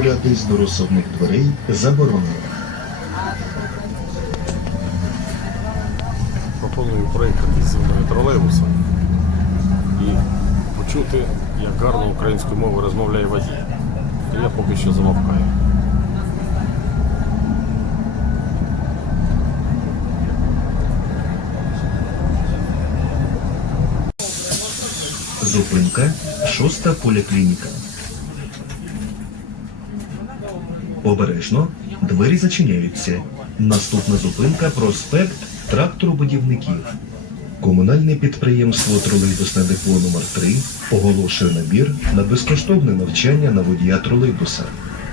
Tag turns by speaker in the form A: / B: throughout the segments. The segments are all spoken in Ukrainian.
A: притулятись до розсувних дверей заборонено.
B: Пропоную проїхати зі мною тролейбусом і почути, як гарно українською мовою розмовляє водій. Я поки що замовкаю.
A: Зупинка шоста поліклініка. Обережно двері зачиняються. Наступна зупинка проспект тракторобудівників. Комунальне підприємство Тролейбусне депо номер 3 оголошує набір на безкоштовне навчання на водія тролейбуса.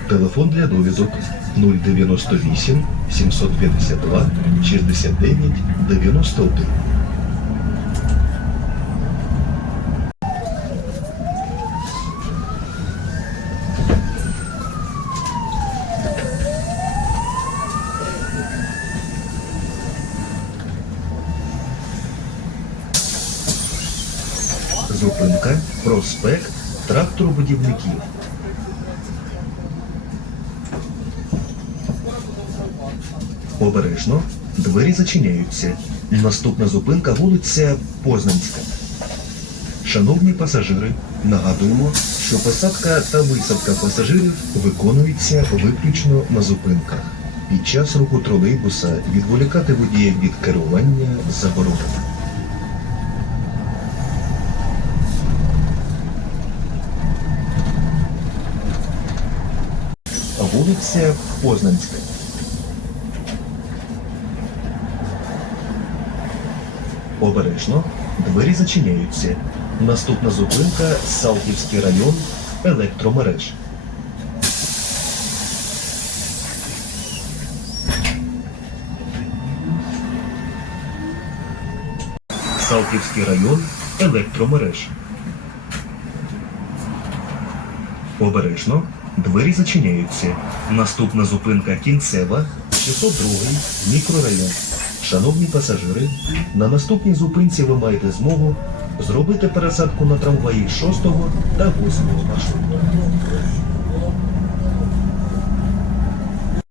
A: Телефон для довідок 098 752 69 91. Зупинка проспект тракторобудівників. Обережно двері зачиняються. Наступна зупинка вулиця Познанська. Шановні пасажири, нагадуємо, що посадка та висадка пасажирів виконується виключно на зупинках. Під час руху тролейбуса відволікати водія від керування заборонено. Вулиця Познанська. Обережно двері зачиняються. Наступна зупинка Салтівський район електромереж. Салтівський район електромереж. Обережно двері зачиняються. Наступна зупинка кінцева 602 мікрорайон. Шановні пасажири, на наступній зупинці ви маєте змогу зробити пересадку на трамваї 6 та 8 маршруту.